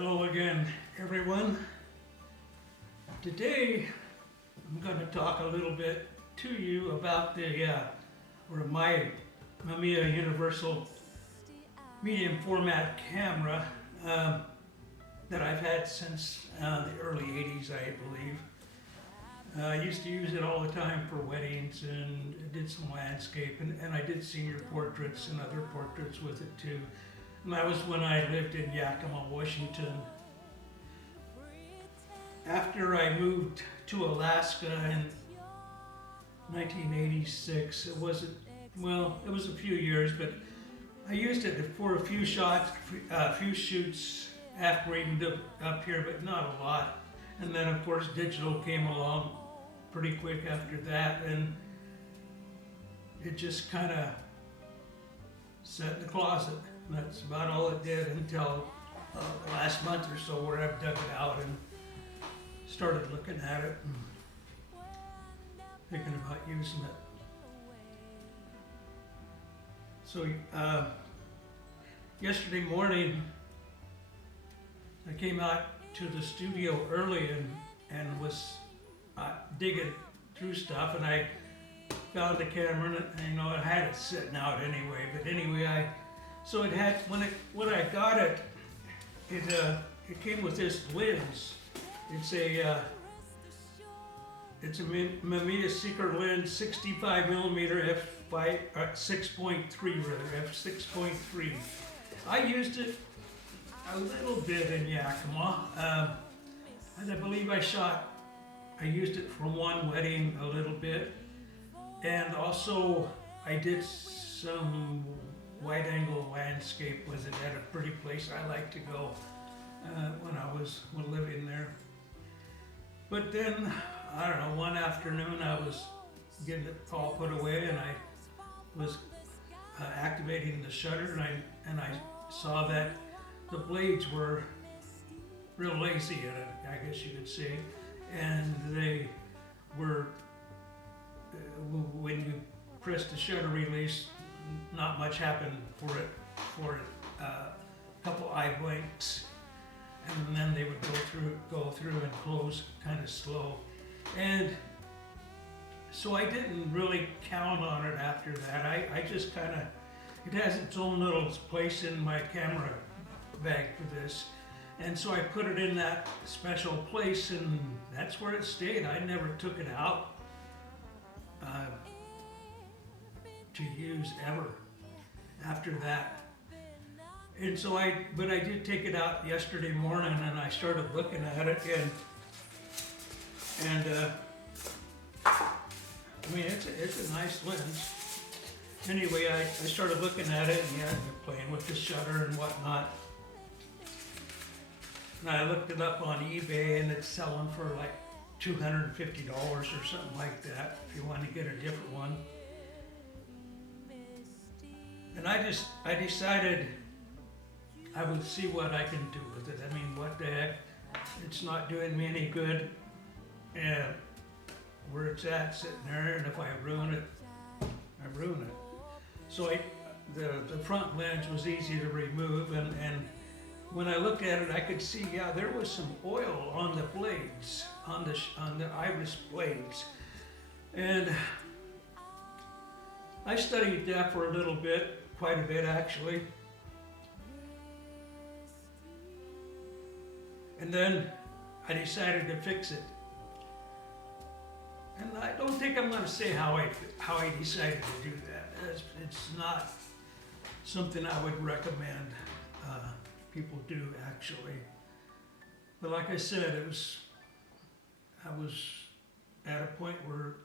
Hello again, everyone. Today, I'm going to talk a little bit to you about my Mamiya Universal medium format camera that I've had since the early 80s, I believe. I used to use it all the time for weddings and did some landscape, and I did senior portraits and other portraits with it too. And that was when I lived in Yakima, Washington. After I moved to Alaska in 1986, it was a few years, but I used it for a few shots, a few shoots after we moved up here, but not a lot. And then of course digital came along pretty quick after that, and it just kind of sat in the closet. And that's about all it did until the last month or so, where I've dug it out and started looking at it and thinking about using it. So yesterday morning I came out to the studio early and was digging through stuff, and I found the camera, and I had it sitting out anyway. But anyway, so it had, when I got it, it came with this lens. It's a Mamiya Seeker lens, 65 millimeter f5, 6.3 rather, f6.3. I used it a little bit in Yakima, and I believe I used it for one wedding a little bit, and also I did some wide-angle landscape with it at a pretty place I like to go when I was living there. But then, I don't know, one afternoon I was getting it all put away, and I was activating the shutter, and I saw that the blades were real lazy in it, I guess you could say, and they were, when you press the shutter release, not much happened for a couple eye blinks, and then they would go through and close kind of slow. And so I didn't really count on it after that. I just kind of, it has its own little place in my camera bag for this, and so I put it in that special place, and that's where it stayed. I never took it out to use ever after that. And so but I did take it out yesterday morning, and I started looking at it, and I mean, it's a nice lens. Anyway, I started looking at it, and playing with the shutter and whatnot. And I looked it up on eBay, and it's selling for like $250 or something like that if you want to get a different one. And I decided I would see what I can do with it. I mean, what the heck? It's not doing me any good, and where it's at, sitting there, and if I ruin it, I ruin it. So the front lens was easy to remove, and when I looked at it, I could see, there was some oil on the blades, on the iris blades. And I studied that for a little bit, quite a bit actually. And then I decided to fix it. And I don't think I'm going to say how I decided to do that. It's not something I would recommend people do, actually. But like I said, I was at a point where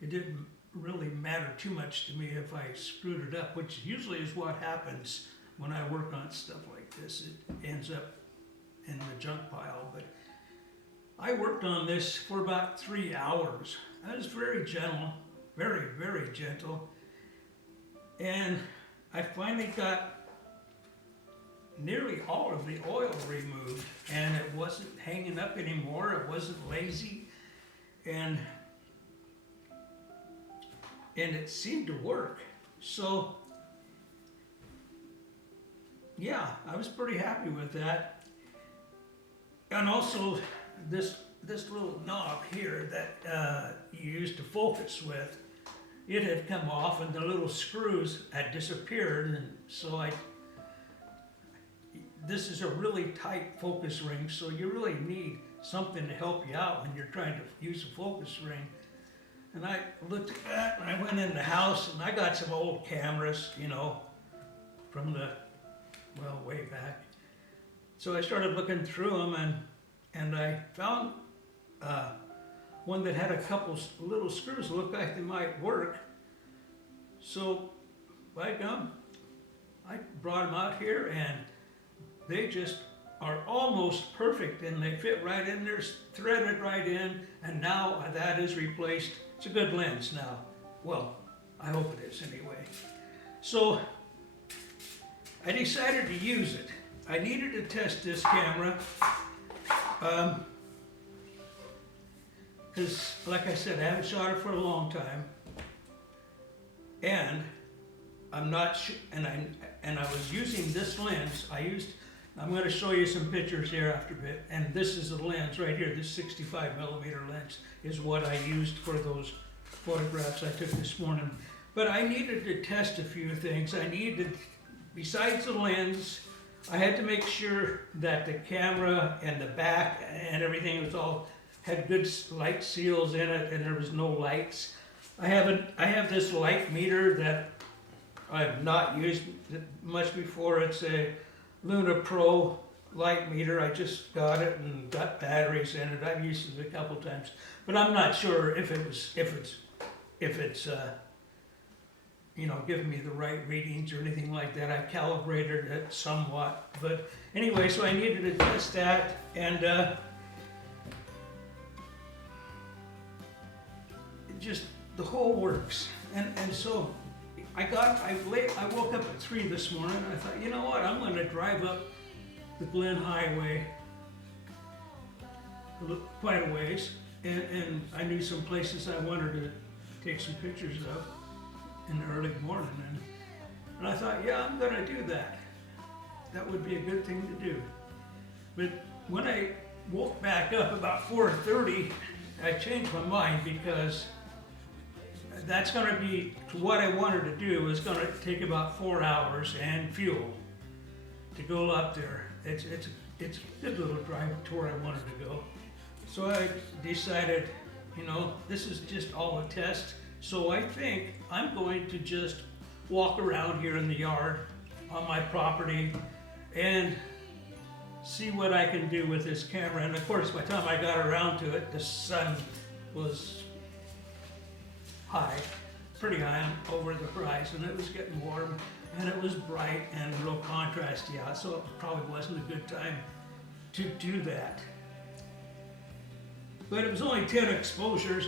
it didn't really matter too much to me if I screwed it up, which usually is what happens when I work on stuff like this. It ends up in the junk pile. But I worked on this for about 3 hours. I was very gentle, very, very gentle. And I finally got nearly all of the oil removed, and it wasn't hanging up anymore. It wasn't lazy, and it seemed to work. So yeah, I was pretty happy with that. And also, this little knob here that you used to focus with, it had come off and the little screws had disappeared, and so this is a really tight focus ring, so you really need something to help you out when you're trying to use a focus ring. And I looked at that and I went in the house and I got some old cameras, you know, from well, way back. So I started looking through them and I found one that had a couple little screws that looked like they might work. So by gum, I brought them out here and they just are almost perfect, and they fit right in there, threaded right in, and now that is replaced. It's a good lens now. Well, I hope it is anyway. So I decided to use it. I needed to test this camera because, like I said, I haven't shot it for a long time, and I'm not sure. And I was using this lens. I'm going to show you some pictures here after a bit, and this is the lens right here. This 65 millimeter lens is what I used for those photographs I took this morning. But I needed to test a few things. Besides the lens, I had to make sure that the camera and the back and everything had good light seals in it, and there was no lights. I have this light meter that I have not used much before. It's a Luna Pro light meter. I just got it and got batteries in it. I've used it a couple times, but I'm not sure if it's you know, giving me the right readings or anything like that. I calibrated it somewhat, but anyway, so I needed to test that, and just the whole works, and so I woke up at 3 this morning and I thought, you know what, I'm going to drive up the Glen Highway quite a ways, and I knew some places I wanted to take some pictures of in the early morning, and I thought, yeah, I'm going to do that. That would be a good thing to do. But when I woke back up about 4:30, I changed my mind, because that's going to be, what I wanted to do is going to take about 4 hours and fuel to go up there. It's a good little drive to where I wanted to go. So I decided, you know, this is just all a test. So I think I'm going to just walk around here in the yard on my property and see what I can do with this camera. And of course, by the time I got around to it, the sun was high, pretty high over the horizon. It was getting warm and it was bright and real contrasty out, so it probably wasn't a good time to do that. But it was only 10 exposures.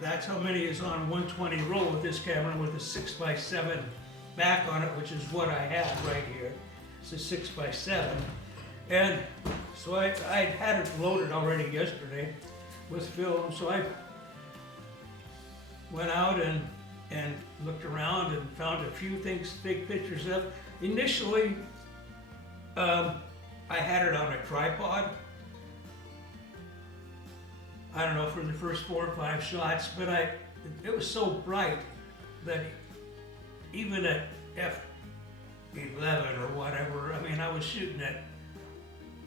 That's how many is on 120 roll with this camera with a 6x7 back on it, which is what I have right here. It's a 6x7. And so I had it loaded already yesterday with film, so I went out and looked around and found a few things to take pictures of. Initially, I had it on a tripod. I don't know, for the first 4 or 5 shots, but it was so bright that even at f11 or whatever, I mean, I was shooting at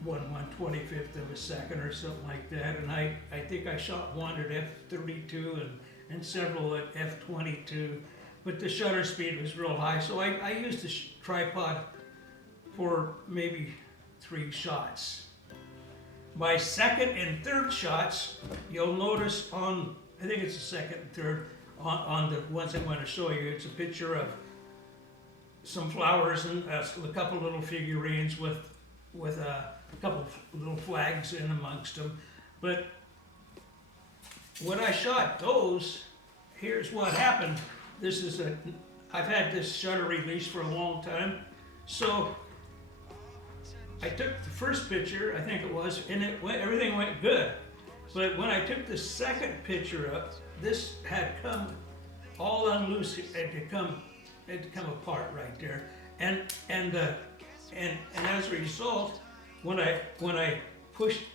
1/125th of a second or something like that, and I think I shot one at f32 and several at f22, but the shutter speed was real high, so I used the tripod for maybe 3 shots. My second and third shots, you'll notice on, I think it's the second and third, on the ones I'm going to show you, it's a picture of some flowers and a couple little figurines with a couple little flags in amongst them. But when I shot those, here's what happened. I've had this shutter release for a long time, so I took the first picture, I think it was, and everything went good. But when I took the second picture up, this had come all unloose. It had come apart right there. And as a result, when I pushed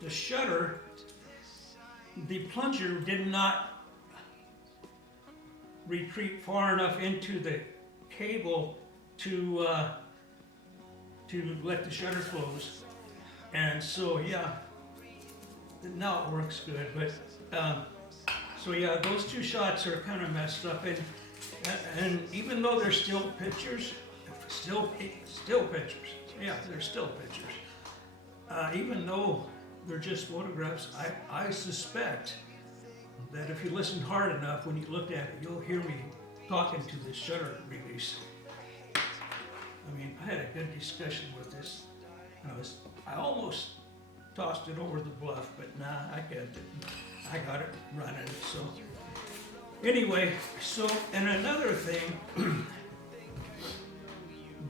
the shutter, the plunger did not retreat far enough into the cable to let the shutter close. And so yeah, now it works good. But so yeah, those two shots are kind of messed up, and even though they're still pictures, still pictures. Yeah, they're still pictures. Even though they're just photographs, I suspect that if you listen hard enough, when you looked at it, you'll hear me talking to this shutter release. I mean, I had a good discussion with this. I almost tossed it over the bluff, but nah, I kept it. I got it running. So anyway, so and another thing,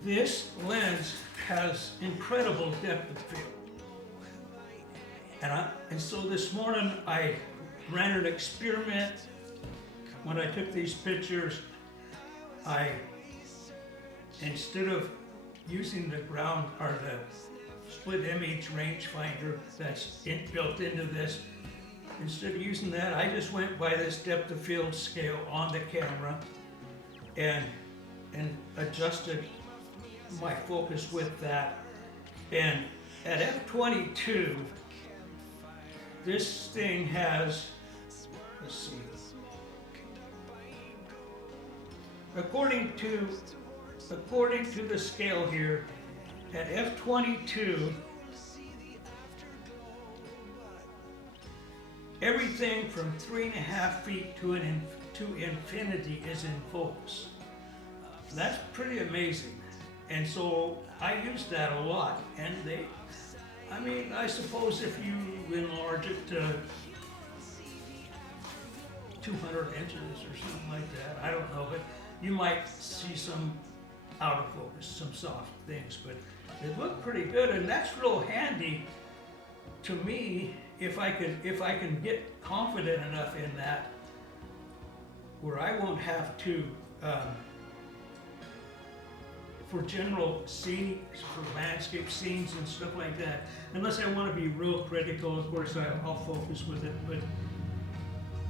this lens has incredible depth of field. And so this morning I ran an experiment. When I took these pictures, instead of using the ground or the split image rangefinder that's built into this, instead of using that, I just went by this depth of field scale on the camera and adjusted my focus with that. And at f/22, this thing has, let's see, according to the scale here, at f/22, everything from 3.5 feet to infinity is in focus. That's pretty amazing. And so I use that a lot. And I mean, I suppose if you enlarge it to 200 inches or something like that, I don't know, but you might see some out of focus, some soft things, but it looked pretty good, and that's real handy to me if I can get confident enough in that where I won't have to for general scenes, for landscape scenes and stuff like that. Unless I want to be real critical, of course I'll focus with it, but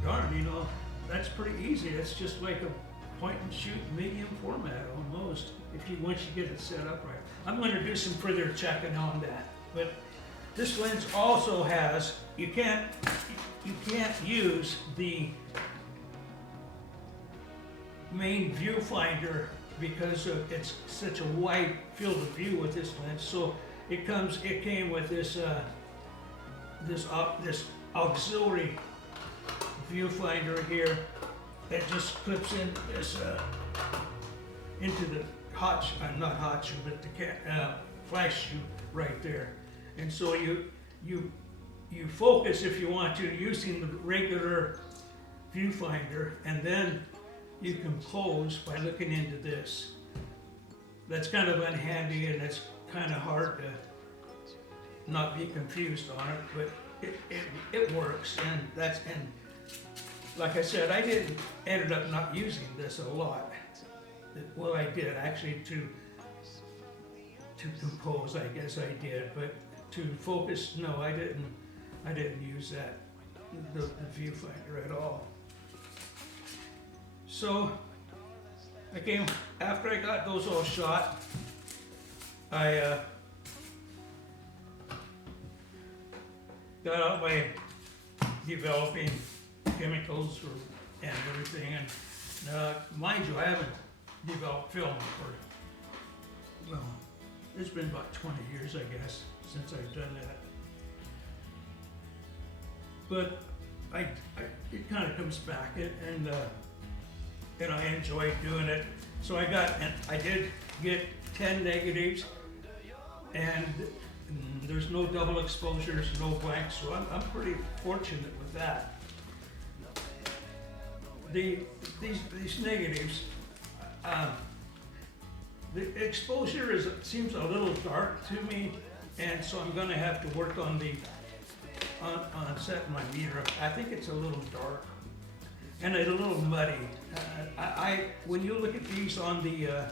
darn, you know, that's pretty easy. It's just like a point and shoot medium format almost, once you get it set up right. I'm going to do some further checking on that. But this lens also has, you can't use the main viewfinder because it's such a wide field of view with this lens. So it came with this auxiliary viewfinder here that just clips in this into the not hot shoe, but the flash shoe right there. And so you focus if you want to using the regular viewfinder, and then you can close by looking into this. That's kind of unhandy, and it's kind of hard to not be confused on it, but it works, and like I said, I ended up not using this a lot. Well, I did actually to compose, I guess I did, but to focus, no, I didn't use that, the viewfinder at all. So, after I got those all shot, I got out my developing chemicals and everything, and mind you, I haven't developed film for, well, it's been about 20 years, I guess, since I've done that. But it kind of comes back, and I enjoy doing it. So I did get 10 negatives, and there's no double exposures, no blanks, so I'm pretty fortunate with that. These negatives, the exposure seems a little dark to me, and so I'm going to have to work on on setting my meter up. I think it's a little dark and a little muddy. When you look at these on the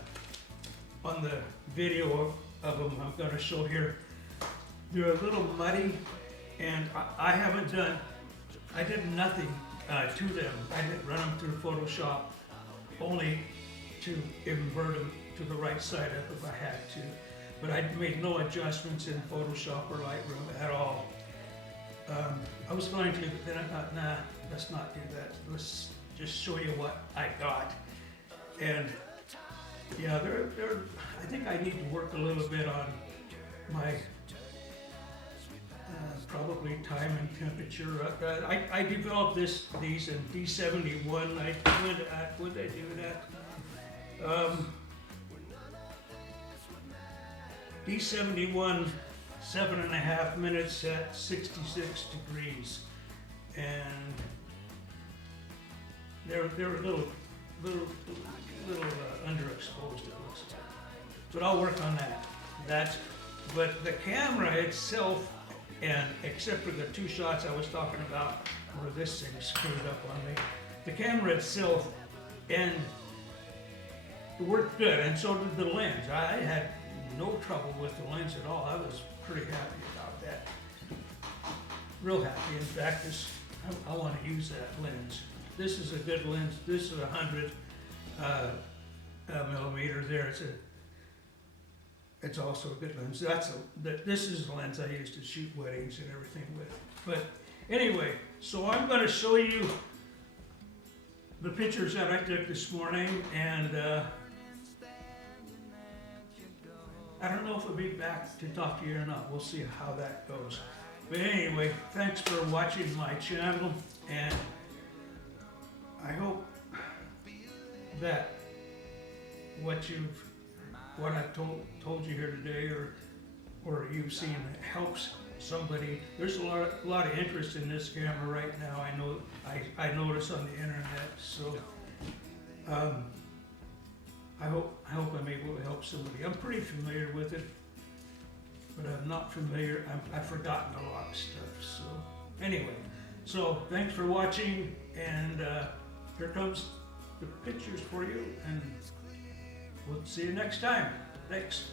video of them, I'm going to show here. they're a little muddy, and I did nothing to them. I didn't run them through Photoshop, only to invert them to the right side up if I had to. But I made no adjustments in Photoshop or Lightroom at all. I was going to, but then I thought, nah, let's not do that. Let's just show you what I got. And yeah, I think I need to work a little bit on my probably time and temperature. I developed these in D71. What did I do that? D71, 7.5 minutes at 66 degrees, and they're a little underexposed, it looks like. But I'll work on that. But the camera itself, and except for the two shots I was talking about where this thing screwed up on me, the camera itself and it worked good, and so did the lens. I had no trouble with the lens at all. I was pretty happy about that. Real happy. In fact, I want to use that lens. This is a good lens. This is 100 millimeter there. It's also a good lens. This is the lens I use to shoot weddings and everything with. But anyway, so I'm going to show you the pictures that I took this morning, and I don't know if I'll be back to talk to you or not. We'll see how that goes. But anyway, thanks for watching my channel, and I hope that what I've told you here today, or you've seen, helps somebody. There's a lot of interest in this camera right now. I notice on the internet. So I hope I'm able to help somebody. I'm pretty familiar with it, but I'm not familiar. I've forgotten a lot of stuff. So anyway, so thanks for watching, and here comes the pictures for you, and we'll see you next time. Thanks.